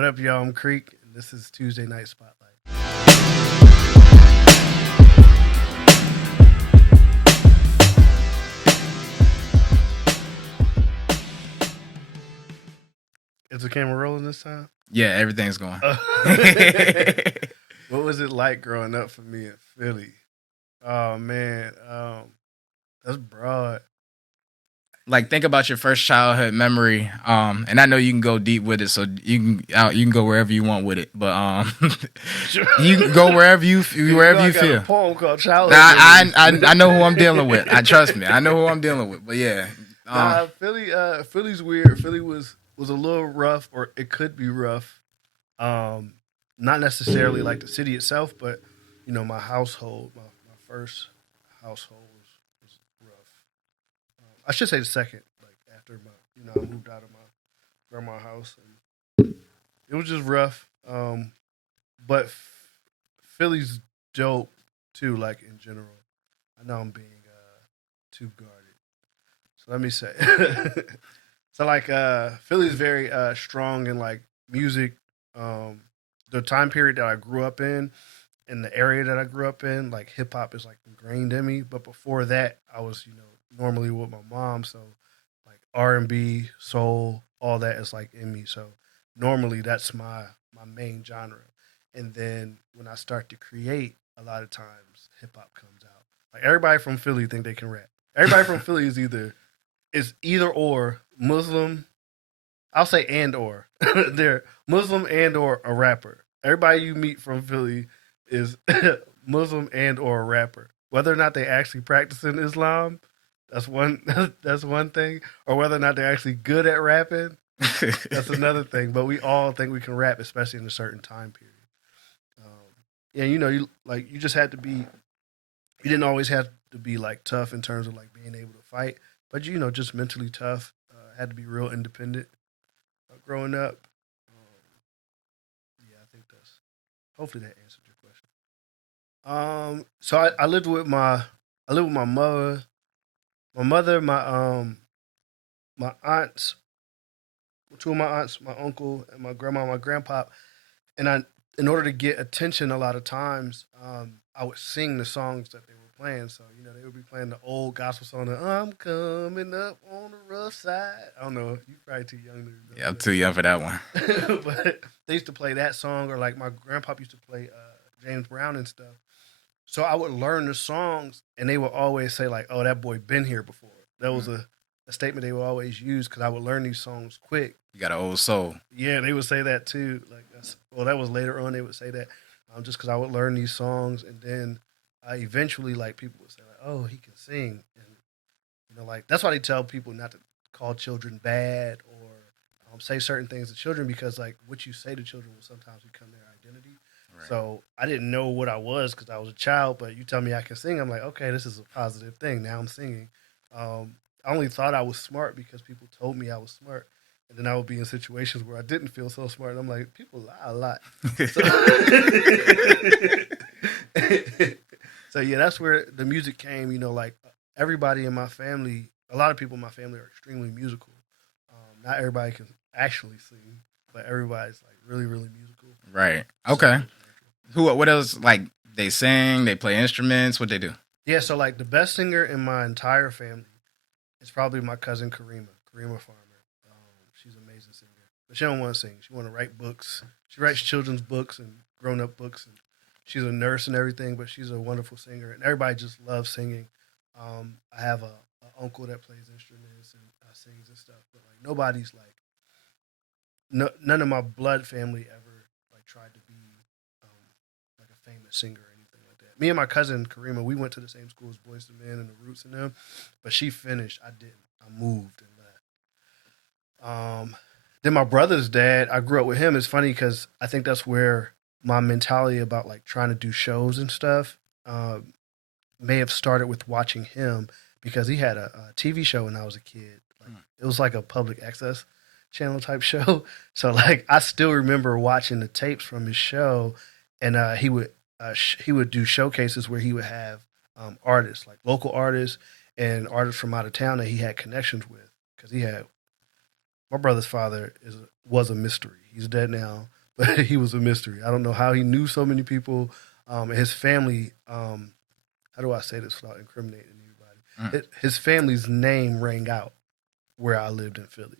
What up, y'all? I'm Creek, and this is Tuesday Night Spotlight. Is the camera rolling this time? Yeah, everything's going. What was it like growing up for me in Philly? Oh man, that's broad. Like, think about your first childhood memory. And I know you can go deep with it, so you can go wherever you want with it. But you can go wherever you I got a feel. poem called Nah, Childhood Memories. I know who I'm dealing with. I trust me. I know who I'm dealing with. But yeah, Nah, Philly's weird. Philly was a little rough, or it could be rough. Um, Not necessarily like the city itself, but my household, my first household was rough. I should say the second, like after I moved out of my grandma's house, and it was just rough. But Philly's dope too, like in general. I know I'm being too guarded, so let me say. So like Philly's very strong in like music. Um, the time period that I grew up in the area that I grew up in, like hip hop is like ingrained in me. But before that, I was normally with my mom, so like R&B, soul, all that is like in me. So normally that's my main genre. And then when I start to create, a lot of times hip hop comes out. Like everybody from Philly think they can rap. Everybody from Philly is either or Muslim. I'll say and or they're Muslim and or a rapper. Everybody you meet from Philly is Muslim and or a rapper. Whether or not they actually practicing Islam, that's one that's one thing, or whether or not they're actually good at rapping, that's another thing. But we all think we can rap, especially in a certain time period. And you just had to be. You didn't always have to be like tough in terms of like being able to fight, but just mentally tough. Had to be real independent growing up. Yeah, I think that's hopefully that answered your question. So I lived with my mother, my aunts, two of my aunts, my uncle, and my grandma, my grandpa, and in order to get attention, a lot of times, I would sing the songs that they were playing. So they would be playing the old gospel song, "I'm coming up on the rough side." I don't know, you probably too young to yeah, I'm remember too young for that one. that, but they used to play that song, or like my grandpa used to play James Brown and stuff. So I would learn the songs, and they would always say like, "Oh, that boy been here before." That was a statement they would always use because I would learn these songs quick. You got an old soul. Yeah, they would say that too. Like, that was later on. They would say that just because I would learn these songs, and then I eventually like people would say like, "Oh, he can sing," and like that's why they tell people not to call children bad or say certain things to children because like what you say to children will sometimes become their identity. Right. So I didn't know what I was because I was a child, but you tell me I can sing, I'm like, okay, this is a positive thing. Now I'm singing. I only thought I was smart because people told me I was smart, and then I would be in situations where I didn't feel so smart. And I'm like, people lie a lot. So, so yeah, that's where the music came. Like everybody in my family, a lot of people in my family are extremely musical. Not everybody can actually sing, but everybody's like really, really musical. Right. So Okay. Who? What else? Like, they sing, they play instruments. What they do? yeah, so like the best singer in my entire family is probably my cousin Karima Farmer. She's an amazing singer, but she don't want to sing. She want to write books. She writes children's books and grown up books, and she's a nurse and everything. But she's a wonderful singer, and everybody just loves singing. I have a uncle that plays instruments and sings and stuff, but like nobody's like none of my blood family ever like tried to be like a famous singer or anything like that. Me and my cousin Karima, we went to the same school as Boys to Men and the Roots and them, but she finished. I didn't. I moved and left. Then my brother's dad, I grew up with him. It's funny because I think that's where my mentality about like trying to do shows and stuff may have started with watching him because he had a TV show when I was a kid. Like it was like a public access channel type show. So like I still remember watching the tapes from his show, and he would do showcases where he would have artists like local artists and artists from out of town that he had connections with because he had my brother's father was a mystery. He's dead now, but he was a mystery. I don't know how he knew so many people. His family. How do I say this without incriminating anybody? His family's name rang out where I lived in Philly.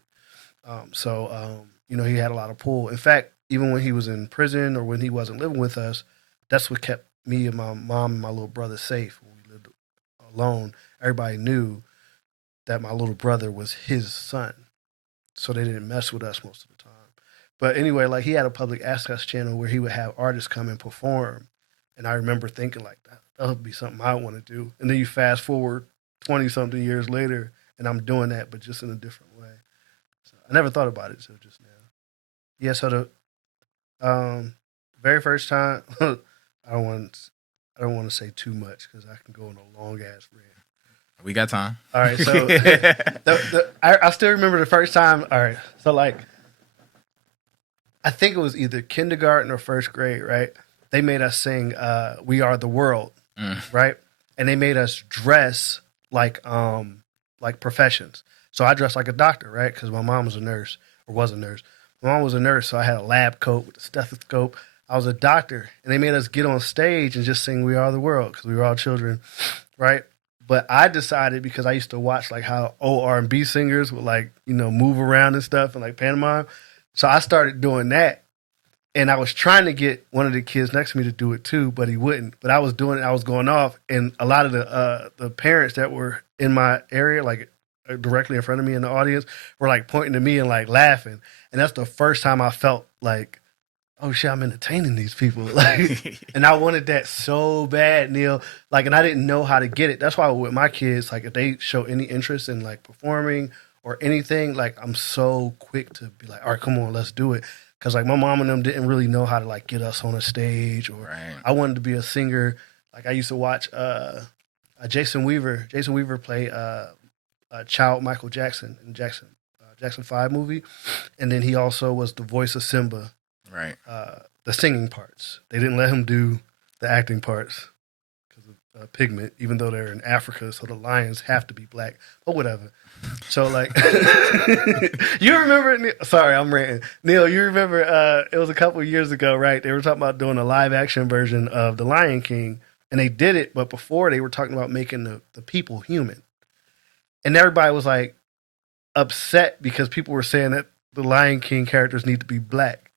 He had a lot of pull. In fact, even when he was in prison or when he wasn't living with us, that's what kept me and my mom and my little brother safe when we lived alone. Everybody knew that my little brother was his son, so they didn't mess with us most of the time. But anyway, like he had a public access channel where he would have artists come and perform, and I remember thinking like that would be something I want to do. And then you fast forward 20 something years later, and I'm doing that, but just in a different way. So I never thought about it until just now. Yeah, so the very first time, I don't want to say too much because I can go on a long ass rant. We got time. All right, so I still remember the first time. All right, so like I think it was either kindergarten or first grade, right? They made us sing "We Are the World," right? And they made us dress like professions. So I dressed like a doctor, right? Because my mom was a nurse or was a nurse. My mom was a nurse, so I had a lab coat with a stethoscope. I was a doctor, and they made us get on stage and just sing "We Are the World" because we were all children, right? But I decided because I used to watch like how old R&B singers would like, move around and stuff and like pantomime. So I started doing that. And I was trying to get one of the kids next to me to do it too, but he wouldn't. But I was doing it. I was going off. And a lot of the parents that were in my area, like directly in front of me in the audience, were like pointing to me and like laughing. And that's the first time I felt like, oh shit, I'm entertaining these people. Like, and I wanted that so bad, Neil. Like, and I didn't know how to get it. That's why with my kids, like, if they show any interest in like performing or anything, like, I'm so quick to be like, all right, come on, let's do it. Because like my mom and them didn't really know how to like get us on a stage, or Right. I wanted to be a singer. Like I used to watch Jason Weaver. Jason Weaver played Child Michael Jackson in Jackson 5 movie, and then he also was the voice of Simba. Right. The singing parts. They didn't let him do the acting parts because of pigment, even though they're in Africa, so the lions have to be black, but whatever. So, like, you remember, sorry, I'm ranting. Neil, you remember it was a couple of years ago, right? They were talking about doing a live action version of The Lion King, and they did it, but before they were talking about making the people human. And everybody was, like, upset because people were saying that the Lion King characters need to be black.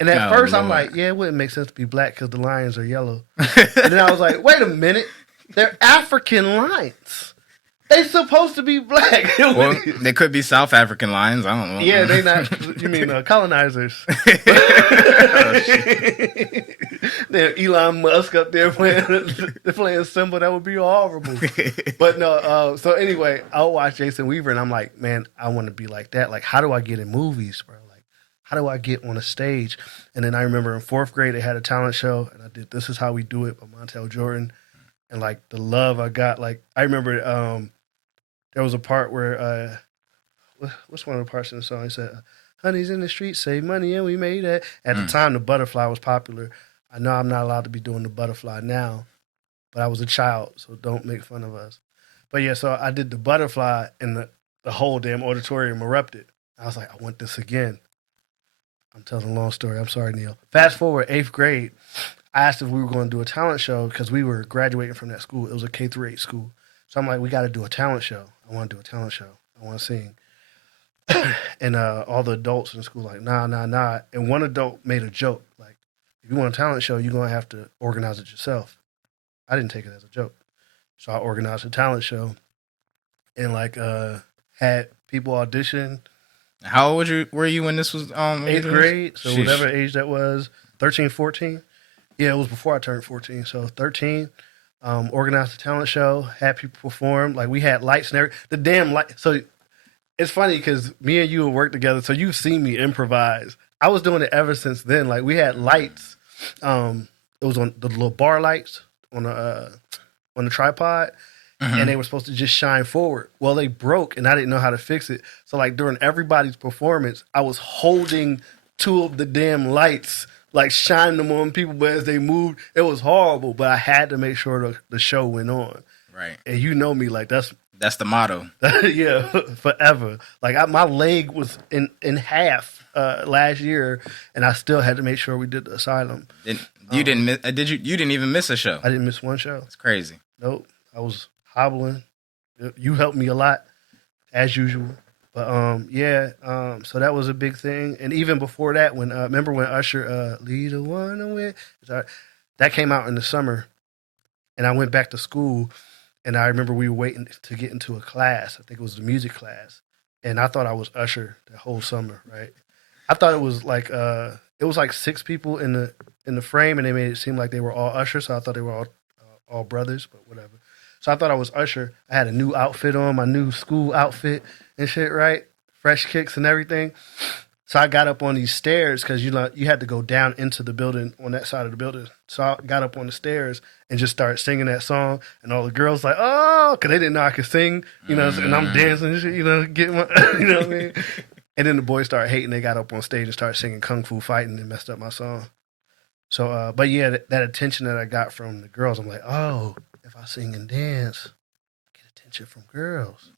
And at first, Lord. I'm like, yeah, it wouldn't make sense to be black because the lions are yellow. And then I was like, wait a minute. They're African lions. They're supposed to be black. Well, they could be South African lions. I don't know. Yeah, they not. You mean colonizers. They're Elon Musk up there playing Simba. That would be horrible. But no, so anyway, I'll watch Jason Weaver and I'm like, man, I want to be like that. Like, how do I get in movies, bro? How do I get on a stage? And then I remember in fourth grade, they had a talent show, and I did This Is How We Do It by Montel Jordan. And, like, the love I got, like, I remember there was a part where, what's one of the parts in the song? He said, honey's in the street, save money, and we made it. At the time, the butterfly was popular. I know I'm not allowed to be doing the butterfly now, but I was a child, so don't make fun of us. But, yeah, so I did the butterfly, and the whole damn auditorium erupted. I was like, I want this again. I'm telling a long story. I'm sorry, Neil. Fast forward, 8th grade, I asked if we were going to do a talent show because we were graduating from that school. It was a K-8 school. So I'm like, we got to do a talent show. I want to do a talent show. I want to sing. And all the adults in the school like, nah. And one adult made a joke. Like, if you want a talent show, you're going to have to organize it yourself. I didn't take it as a joke. So I organized a talent show and, like, had people audition. How old were you when this was? 8th grade, so Sheesh. whatever age that was, 13, 14. Yeah, it was before I turned 14, so 13. Organized a talent show, had people perform. Like, we had lights and everything. The damn light. So it's funny because me and you would work together, so you've seen me improvise. I was doing it ever since then. Like, we had lights. It was on the little bar lights on the tripod. Mm-hmm. And they were supposed to just shine forward. Well, they broke, and I didn't know how to fix it. So, like, during everybody's performance, I was holding two of the damn lights, like, shining them on people, but as they moved, it was horrible. But I had to make sure the show went on. Right. And you know me, like, that's That's the motto. Yeah, forever. Like my leg was in half last year, and I still had to make sure we did the asylum. You didn't miss, did you? You didn't even miss a show. I didn't miss one show. It's crazy. Nope, I was hobbling. You helped me a lot as usual. But yeah, so that was a big thing. And even before that, when remember when Usher "Lead the One Away," that came out in the summer, and I went back to school, and I remember we were waiting to get into a class. I think it was the music class, and I thought I was Usher the whole summer. Right? I thought it was like six people in the frame, and they made it seem like they were all Usher. So I thought they were all brothers, but whatever. So I thought I was Usher. I had a new outfit on, my new school outfit and shit, right? Fresh kicks and everything. So I got up on these stairs because you had to go down into the building on that side of the building. So I got up on the stairs and just started singing that song, and all the girls like, oh, because they didn't know I could sing, and I'm dancing and shit, getting my, you know what I mean? And then the boys started hating. They got up on stage and started singing Kung Fu Fighting and messed up my song. So, but yeah, that attention that I got from the girls, I'm like, oh, if I sing and dance, I get attention from girls.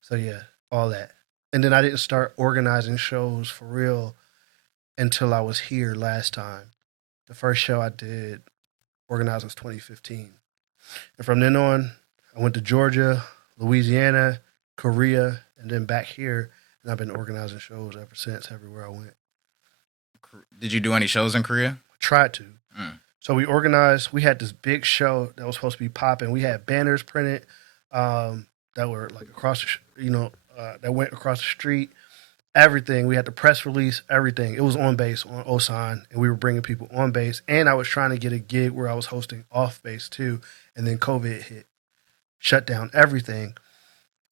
So yeah, all that. And then I didn't start organizing shows for real until I was here last time. The first show I did organized was 2015. And from then on, I went to Georgia, Louisiana, Korea, and then back here. And I've been organizing shows ever since, everywhere I went. Did you do any shows in Korea? Tried to. So we had this big show that was supposed to be popping. We had banners printed that were like across, that went across the street. Everything. We had the press release, everything. It was on base on Osan, and we were bringing people on base. And I was trying to get a gig where I was hosting off base too. And then COVID hit, shut down everything.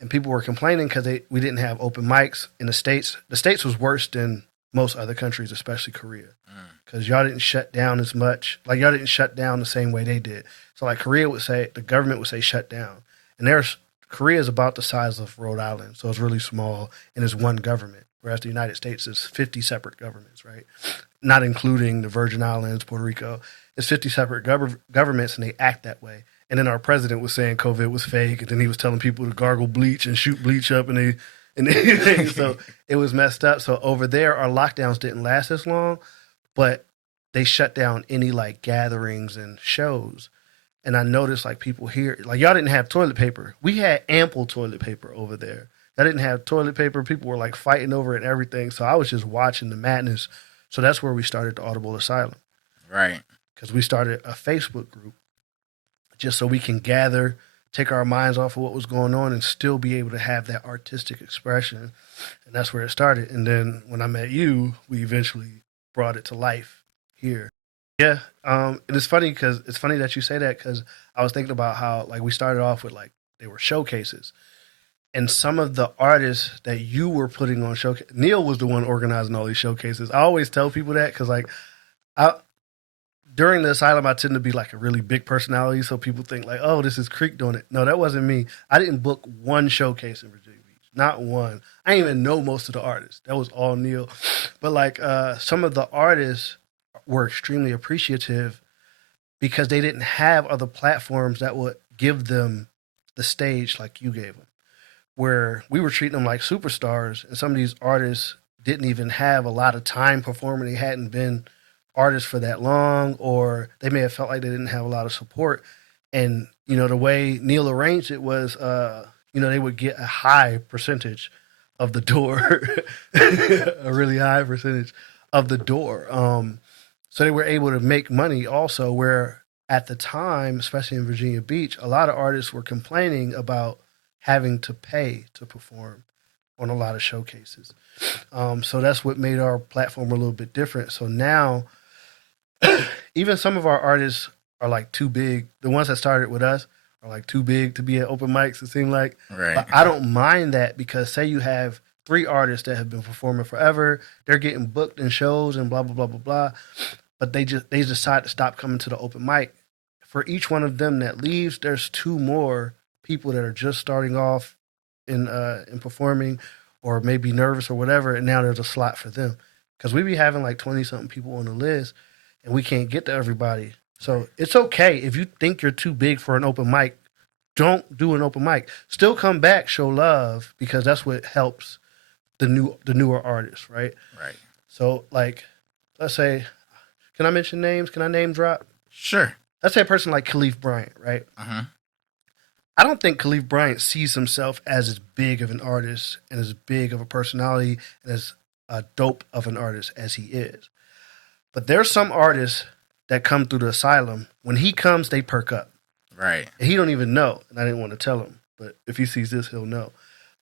And people were complaining because we didn't have open mics in the States. The States was worse than most other countries, especially Korea, because y'all didn't shut down as much. Like, y'all didn't shut down the same way they did. So like Korea would say, the government would say shut down. And Korea is about the size of Rhode Island, so it's really small, and it's one government. Whereas the United States is 50 separate governments, right? Not including the Virgin Islands, Puerto Rico. It's 50 separate governments, and they act that way. And then our president was saying COVID was fake, and then he was telling people to gargle bleach and shoot bleach up, and so it was messed up. So over there, our lockdowns didn't last as long, but they shut down any like gatherings and shows. And I noticed like people here, like y'all didn't have toilet paper. We had ample toilet paper over there. I didn't have toilet paper. People were like fighting over it and everything. So I was just watching the madness. So that's where we started the Audible Asylum. Right. Because we started a Facebook group just so we can gather, take our minds off of what was going on, and still be able to have that artistic expression. And that's where it started. And then when I met you, we eventually brought it to life here. Yeah. And it's funny that you say that, because I was thinking about how like we started off with like they were showcases. And some of the artists that you were putting on showcase, Neil was the one organizing all these showcases. I always tell people that because like during the asylum, I tend to be like a really big personality. So people think like, oh, this is Creek doing it. No, that wasn't me. I didn't book one showcase in Virginia Beach. Not one. I didn't even know most of the artists. That was all Neil. But like some of the artists were extremely appreciative because they didn't have other platforms that would give them the stage like you gave them, where we were treating them like superstars, and some of these artists didn't even have a lot of time performing. They hadn't been artists for that long, or they may have felt like they didn't have a lot of support. And, the way Neil arranged it was, they would get a high percentage of the door, a really high percentage of the door. So they were able to make money also, where at the time, especially in Virginia Beach, a lot of artists were complaining about having to pay to perform on a lot of showcases. So that's what made our platform a little bit different. So now, even some of our artists are like too big. The ones that started with us are like too big to be at open mics, it seemed like. Right. But I don't mind that, because say you have 3 artists that have been performing forever, they're getting booked in shows and blah, blah, blah, blah, blah. But they decide to stop coming to the open mic. For each one of them that leaves, there's 2 more people that are just starting off in performing, or maybe nervous or whatever, and now there's a slot for them. Because we be having like 20-something people on the list, and we can't get to everybody. So it's okay if you think you're too big for an open mic. don't do an open mic. Still come back, show love, because that's what helps the newer artists, right? Right. So like, let's say, can I mention names? Can I name drop? Sure. Let's say a person like Khalif Bryant, right? Uh-huh. I don't think Khalif Bryant sees himself as big of an artist and as big of a personality and as dope of an artist as he is. But there's some artists that come through the asylum. When he comes, they perk up. Right. And he don't even know. And I didn't want to tell him. But if he sees this, he'll know.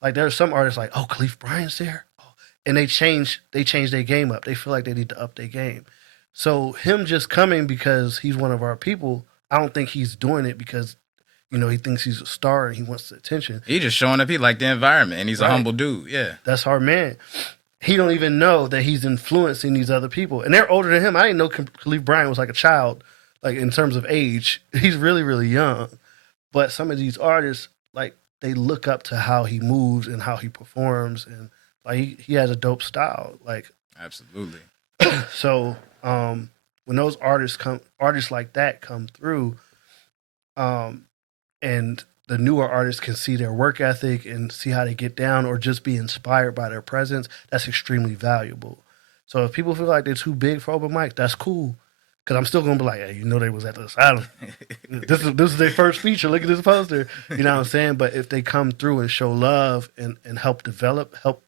Like there's some artists like, oh, Khalif Bryant's there. Oh. And they change their game up. They feel like they need to up their game. So him just coming because he's one of our people, I don't think he's doing it because, you know, he thinks he's a star and he wants the attention. He just showing up. He like the environment, and he's a humble dude. Yeah. That's our man. He don't even know that he's influencing these other people. And they're older than him. I didn't know Khalif Bryant was like a child, like in terms of age. He's really, really young. But some of these artists, like, they look up to how he moves and how he performs. And like he has a dope style. Like, absolutely. So when those artists like that come through, and the newer artists can see their work ethic and see how they get down or just be inspired by their presence, that's extremely valuable. So if people feel like they're too big for open mic, that's cool. Because I'm still going to be like, hey, you know they was at the asylum. This is their first feature. Look at this poster. You know what I'm saying? But if they come through and show love and help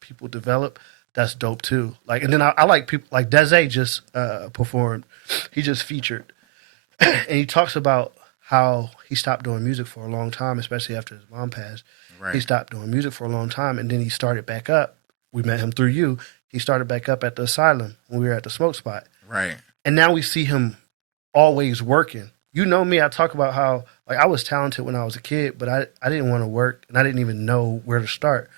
people develop, that's dope too. Like, and then I like people like Dese just performed. He just featured. And he talks about how he stopped doing music for a long time, especially after his mom passed. Right. He stopped doing music for a long time, and then he started back up. We met him through you. He started back up at the asylum when we were at the smoke spot. Right. And now we see him always working. You know me, I talk about how like I was talented when I was a kid, but I didn't want to work, and I didn't even know where to start.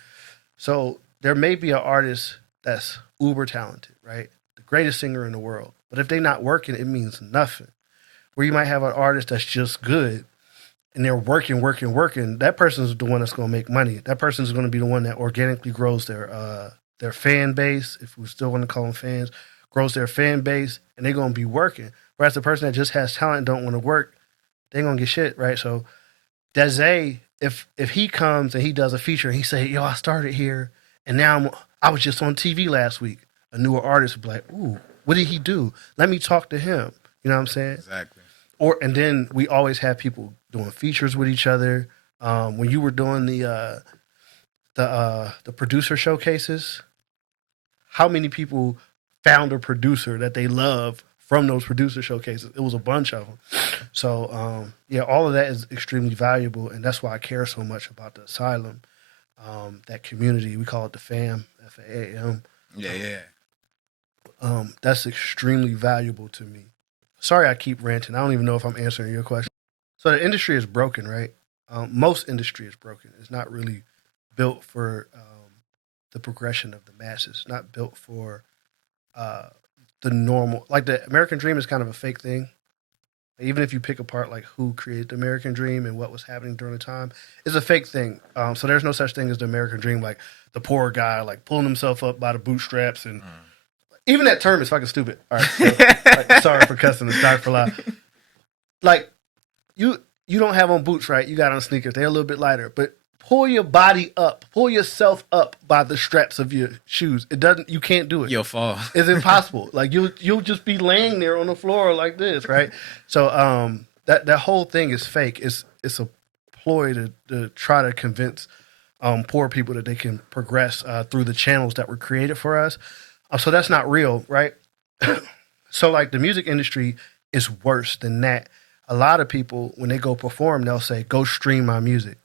So there may be an artist that's uber talented, right? The greatest singer in the world. But if they're not working, it means nothing. Where you might have an artist that's just good and they're working. That person's the one that's going to make money. That person's going to be the one that organically grows their fan base, if we still want to call them fans, grows their fan base, and they're going to be working. Whereas the person that just has talent and don't want to work, they ain't going to get shit, right? So Dese, if he comes and he does a feature and he say, yo, I started here and now I was just on TV last week, a newer artist would be like, ooh, what did he do? Let me talk to him. You know what I'm saying? Exactly. And then we always have people doing features with each other. When you were doing the producer showcases, how many people found a producer that they love from those producer showcases? It was a bunch of them. So yeah, all of that is extremely valuable, and that's why I care so much about the asylum. That community, we call it the FAM, FAAM. Yeah. That's extremely valuable to me. Sorry I keep ranting. I don't even know if I'm answering your question. So the industry is broken, right? Most industry is broken. It's not really built for the progression of the masses. It's not built for the normal. Like the American dream is kind of a fake thing. Even if you pick apart like who created the American dream and what was happening during the time, it's a fake thing. So there's no such thing as the American dream, like the poor guy like pulling himself up by the bootstraps and even that term is fucking stupid. All right, so, like, sorry for cussing. Sorry for lie. Like you don't have on boots, right? You got on sneakers. They're a little bit lighter, but pull your body up, pull yourself up by the straps of your shoes. You can't do it. You'll fall. It's impossible. Like you'll just be laying there on the floor like this, right? So that whole thing is fake. It's a ploy to try to convince poor people that they can progress through the channels that were created for us. So that's not real, right? So like the music industry is worse than that. A lot of people, when they go perform, they'll say, go stream my music.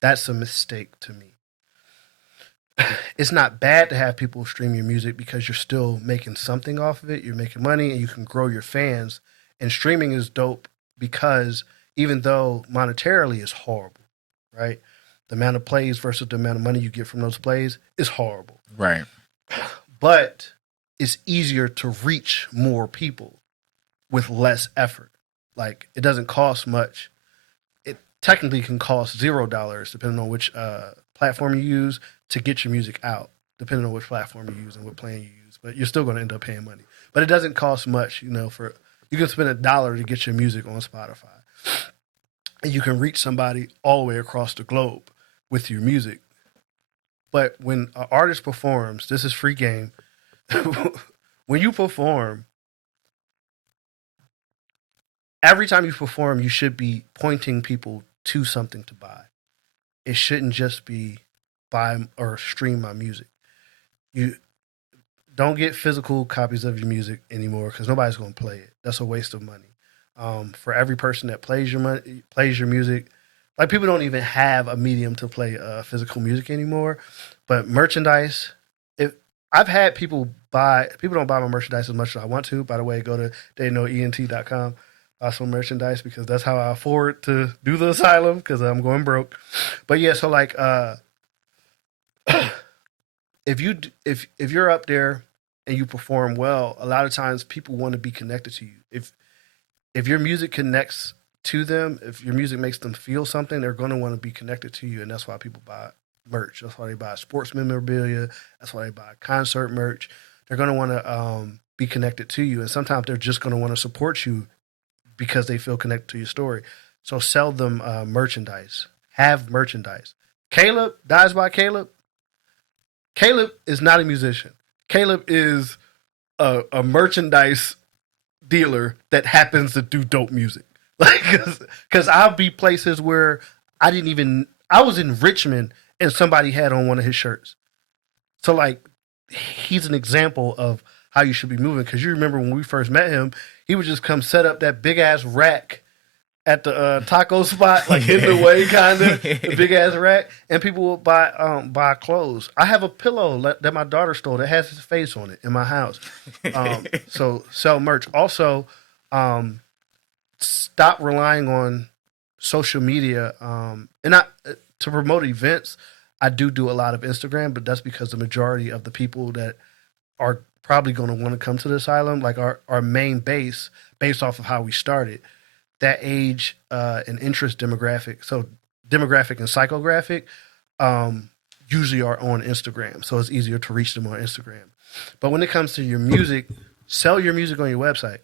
That's a mistake to me. It's not bad to have people stream your music because you're still making something off of it. You're making money and you can grow your fans. And streaming is dope because even though monetarily it's horrible, right? The amount of plays versus the amount of money you get from those plays is horrible. Right. But it's easier to reach more people with less effort. Like, it doesn't cost much. It technically can cost $0 depending on which platform you use to get your music out, depending on which platform you use and what plan you use. But you're still going to end up paying money. But it doesn't cost much, you can spend $1 to get your music on Spotify. and you can reach somebody all the way across the globe with your music. But when an artist performs, this is free game. When you perform, every time you perform, you should be pointing people to something to buy. It shouldn't just be buy or stream my music. You don't get physical copies of your music anymore because nobody's going to play it. That's a waste of money. For every person that plays your music, like people don't even have a medium to play physical music anymore. But merchandise, if I've had people don't buy my merchandise as much as I want to. By the way, go to theyknowent.com, buy some merchandise because that's how I afford to do the asylum because I'm going broke. But yeah, so like if you're up there and you perform well, a lot of times people want to be connected to you. If your music connects to them, if your music makes them feel something, they're going to want to be connected to you, and that's why people buy merch. That's why they buy sports memorabilia. That's why they buy concert merch. They're going to want to be connected to you, and sometimes they're just going to want to support you because they feel connected to your story. So sell them merchandise. Have merchandise. Caleb, Dies by Caleb. Caleb is not a musician. Caleb is a merchandise dealer that happens to do dope music. Like, because I'll be places where I was in Richmond and somebody had on one of his shirts. So, like, he's an example of how you should be moving. Because you remember when we first met him, he would just come set up that big ass rack at the taco spot, like in the way, kind of the big ass rack, and people will buy clothes. I have a pillow that my daughter stole that has his face on it in my house. So sell merch. Also, stop relying on social media. And to promote events, I do a lot of Instagram, but that's because the majority of the people that are probably going to want to come to the asylum, like our main base, based off of how we started, that age and interest demographic, so demographic and psychographic, usually are on Instagram. So it's easier to reach them on Instagram. But when it comes to your music, sell your music on your website.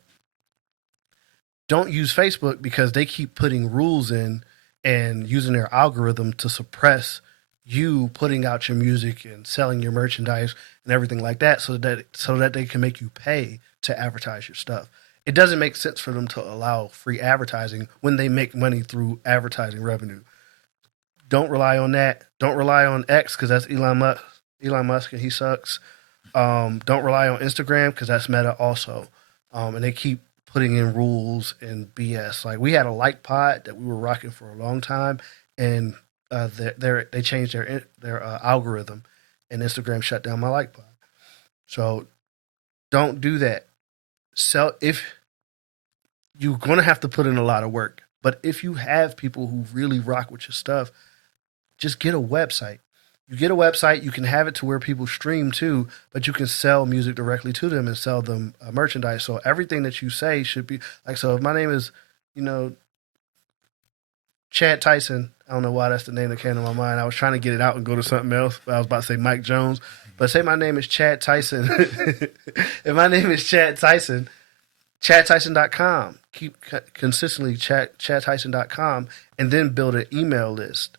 Don't use Facebook because they keep putting rules in and using their algorithm to suppress you putting out your music and selling your merchandise and everything like that so that they can make you pay to advertise your stuff. It doesn't make sense for them to allow free advertising when they make money through advertising revenue. Don't rely on that. Don't rely on X because that's Elon Musk and he sucks. Don't rely on Instagram because that's Meta also. And they keep putting in rules and BS. Like we had a like pod that we were rocking for a long time, and they changed their algorithm, and Instagram shut down my like pod. So don't do that. If you're going to have to put in a lot of work, but if you have people who really rock with your stuff, just get a website. You get a website, you can have it to where people stream too, but you can sell music directly to them and sell them merchandise. So everything that you say should be like, so if my name is, Chad Tyson, I don't know why that's the name that came to my mind. I was trying to get it out and go to something else, but I was about to say Mike Jones. But say my name is Chad Tyson. If my name is Chad Tyson, ChadTyson.com. Keep consistently ChadTyson.com, and then build an email list.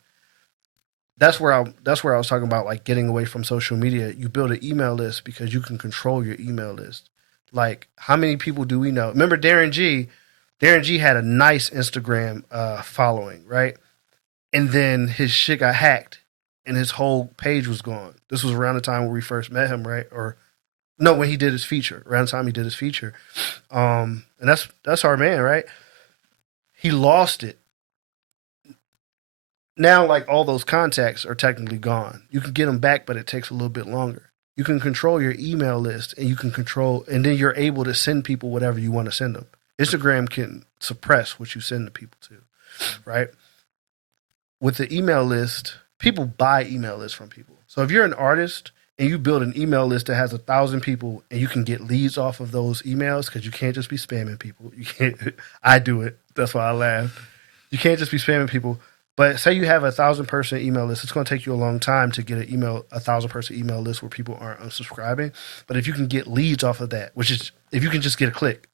That's where I was talking about, like, getting away from social media. You build an email list because you can control your email list. Like, how many people do we know? Remember Darren G? Darren G had a nice Instagram following, right? And then his shit got hacked and his whole page was gone. This was around the time where we first met him, right? Or no, when he did his feature. Around the time he did his feature. And that's our man, right? He lost it. Now, like, all those contacts are technically gone. You can get them back, but it takes a little bit longer. You can control your email list, and then you're able to send people whatever you want to send them. Instagram can suppress what you send to people too, right? With the email list, people buy email lists from people. So if you're an artist and you build an email list that has 1,000 people and you can get leads off of those emails, because you can't just be spamming people. You can't. I do it. That's why I laugh. You can't just be spamming people. But say you have 1,000-person email list, it's going to take you a long time to get a 1,000-person email list where people aren't unsubscribing. But if you can get leads off of that, which is if you can just get a click,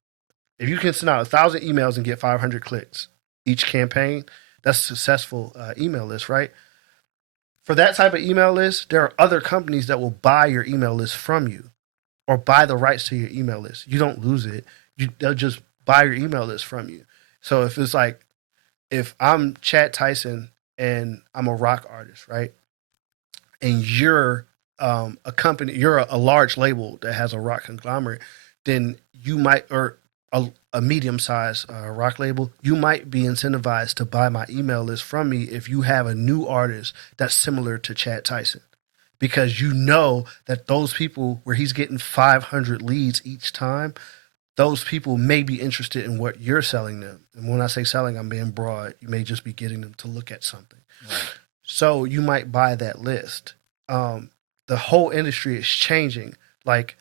if you can send out 1,000 emails and get 500 clicks each campaign, that's a successful email list, right? For that type of email list, there are other companies that will buy your email list from you or buy the rights to your email list. You don't lose it. They'll just buy your email list from you. So if it's like, if I'm Chad Tyson and I'm a rock artist, right? And you're a company, you're a large label that has a rock conglomerate, then you might, or a medium sized rock label, you might be incentivized to buy my email list from me if you have a new artist that's similar to Chad Tyson. Because you know that those people, where he's getting 500 leads each time, those people may be interested in what you're selling them. And when I say selling, I'm being broad. You may just be getting them to look at something. Right. So you might buy that list. The whole industry is changing. Like,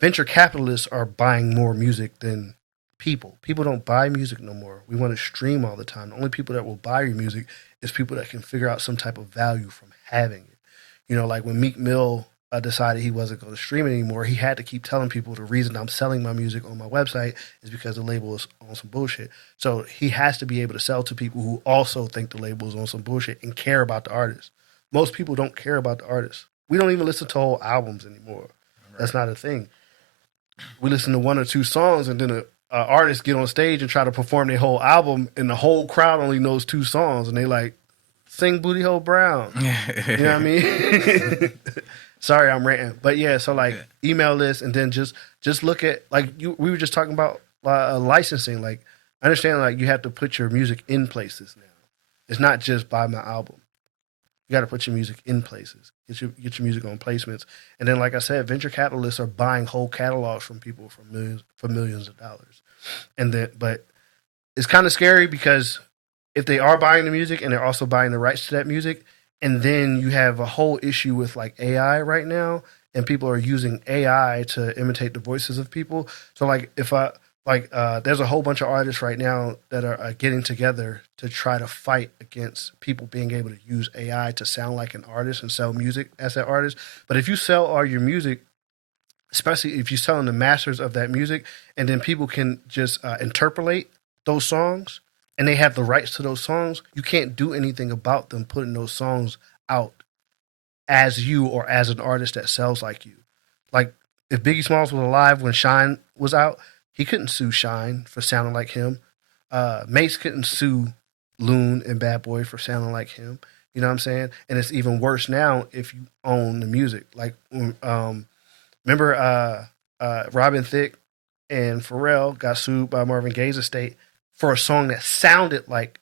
venture capitalists are buying more music than people. People don't buy music no more. We want to stream all the time. The only people that will buy your music is people that can figure out some type of value from having it. You know, like when Meek Mill decided he wasn't going to stream it anymore, he had to keep telling people the reason I'm selling my music on my website is because the label is on some bullshit. So he has to be able to sell to people who also think the label is on some bullshit and care about the artist. Most people don't care about the artist. We don't even listen to whole albums anymore. Right. That's not a thing. We listen to one or two songs, and then a artist get on stage and try to perform their whole album, and the whole crowd only knows two songs, and they like, sing Booty Hole Brown. You know what I mean? Sorry, I'm ranting, but yeah. So like, email list, and then just look at, like, we were just talking about licensing. Like, understand, like, you have to put your music in places now. It's not just buy my album. You got to put your music in places. Get your music on placements, and then, like I said, venture capitalists are buying whole catalogs from people for millions of dollars, and then, but it's kind of scary because if they are buying the music and they're also buying the rights to that music, and then you have a whole issue with like AI right now, and people are using AI to imitate the voices of people. So like, if I like, there's a whole bunch of artists right now that are getting together to try to fight against people being able to use AI to sound like an artist and sell music as that artist. But if you sell all your music, especially if you're selling the masters of that music, and then people can just interpolate those songs, and they have the rights to those songs, you can't do anything about them putting those songs out as you or as an artist that sells like you. Like, if Biggie Smalls was alive when Shine was out, he couldn't sue Shine for sounding like him. Mace couldn't sue Loon and Bad Boy for sounding like him. You know what I'm saying? And it's even worse now if you own the music. Like, remember Robin Thicke and Pharrell got sued by Marvin Gaye's estate for a song that sounded like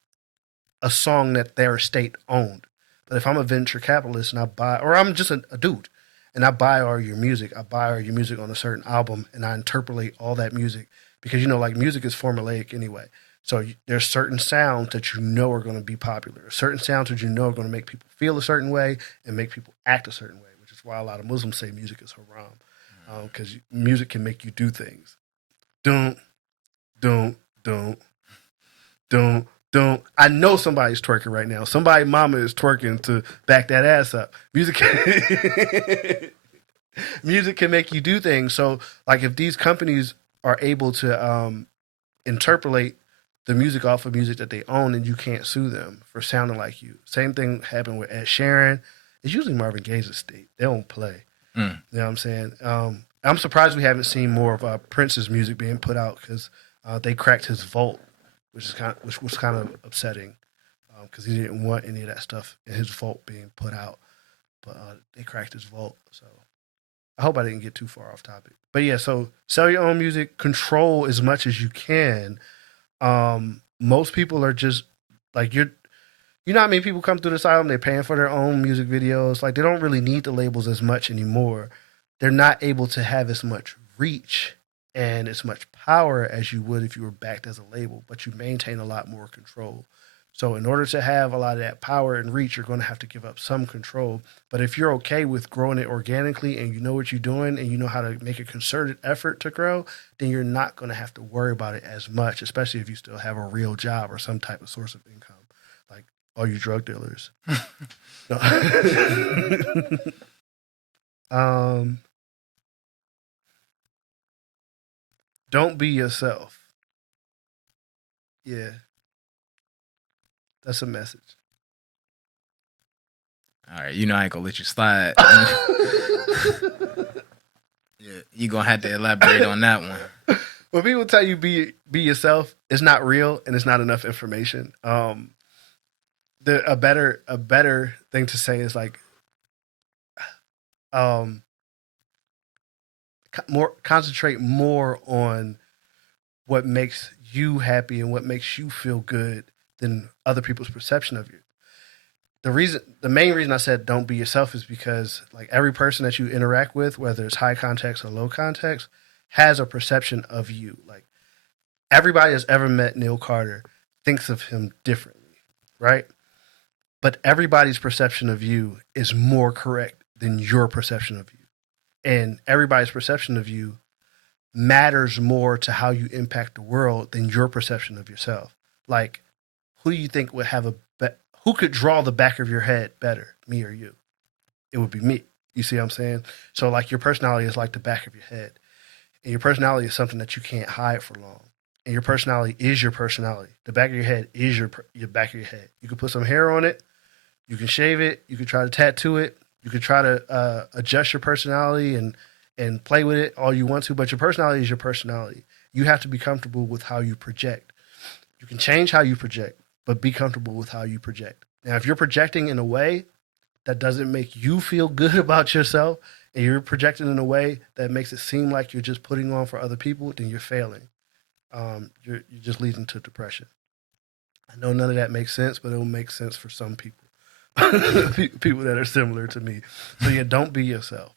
a song that their estate owned. But if I'm a venture capitalist and I buy, or I'm just a dude, and I buy all your music, I buy all your music on a certain album, and I interpolate all that music, because, you know, like, music is formulaic anyway. So there's certain sounds that you know are going to be popular, certain sounds that you know are going to make people feel a certain way and make people act a certain way, which is why a lot of Muslims say music is haram, because music can make you do things. Don't. I know somebody's twerking right now. Somebody mama is twerking to back that ass up. Music music can make you do things. So, like, if these companies are able to interpolate the music off of music that they own, then you can't sue them for sounding like you. Same thing happened with Ed Sheeran. It's usually Marvin Gaye's estate. They don't play. You know what I'm saying? I'm surprised we haven't seen more of Prince's music being put out, because they cracked his vault, which was kind of upsetting, because he didn't want any of that stuff in his vault being put out. But they cracked his vault. So I hope I didn't get too far off topic. But yeah, so sell your own music, control as much as you can. Most people are just like, you know how many people come through this album, they're paying for their own music videos. Like, they don't really need the labels as much anymore. They're not able to have as much reach and as much power as you would if you were backed as a label, but you maintain a lot more control. So in order to have a lot of that power and reach, you're going to have to give up some control. But if you're okay with growing it organically, and you know what you're doing, and you know how to make a concerted effort to grow, then you're not going to have to worry about it as much, especially if you still have a real job or some type of source of income, like all you drug dealers. Don't be yourself. Yeah. That's a message. All right, you know I ain't gonna let you slide. Yeah, you gonna have to elaborate on that one. When people tell you be yourself, it's not real and it's not enough information. A better thing to say is like, concentrate more on what makes you happy and what makes you feel good than other people's perception of you. The main reason I said don't be yourself is because like every person that you interact with, whether it's high context or low context, has a perception of you. Like everybody that's ever met Neil Carter thinks of him differently, right? But everybody's perception of you is more correct than your perception of you. And everybody's perception of you matters more to how you impact the world than your perception of yourself. Like, who do you think would have who could draw the back of your head better, me or you? It would be me. You see what I'm saying? So like your personality is like the back of your head. And your personality is something that you can't hide for long. And your personality is your personality. The back of your head is your back of your head. You can put some hair on it. You can shave it. You can try to tattoo it. You can try to adjust your personality and play with it all you want to. But your personality is your personality. You have to be comfortable with how you project. You can change how you project, but be comfortable with how you project. Now, if you're projecting in a way that doesn't make you feel good about yourself, and you're projecting in a way that makes it seem like you're just putting on for other people, then you're failing. You're just leading to depression. I know none of that makes sense, but it will make sense for some people. People that are similar to me. So yeah, don't be yourself.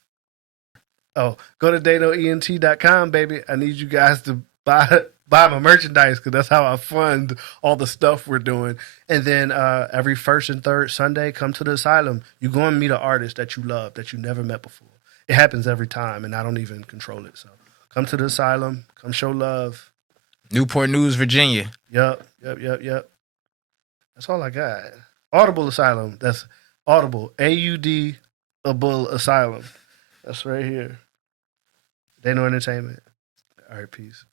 Oh, go to DanoENT.com, baby. I need you guys to buy my merchandise because that's how I fund all the stuff we're doing. And then every first and third Sunday, come to the Asylum. You go and meet an artist that you love, that you never met before. It happens every time, and I don't even control it. So come to the Asylum. Come show love. Newport News, Virginia. Yep. That's all I got. Audible Asylum. That's Audible. AUD Asylum. That's right here. Dano Entertainment. All right, peace.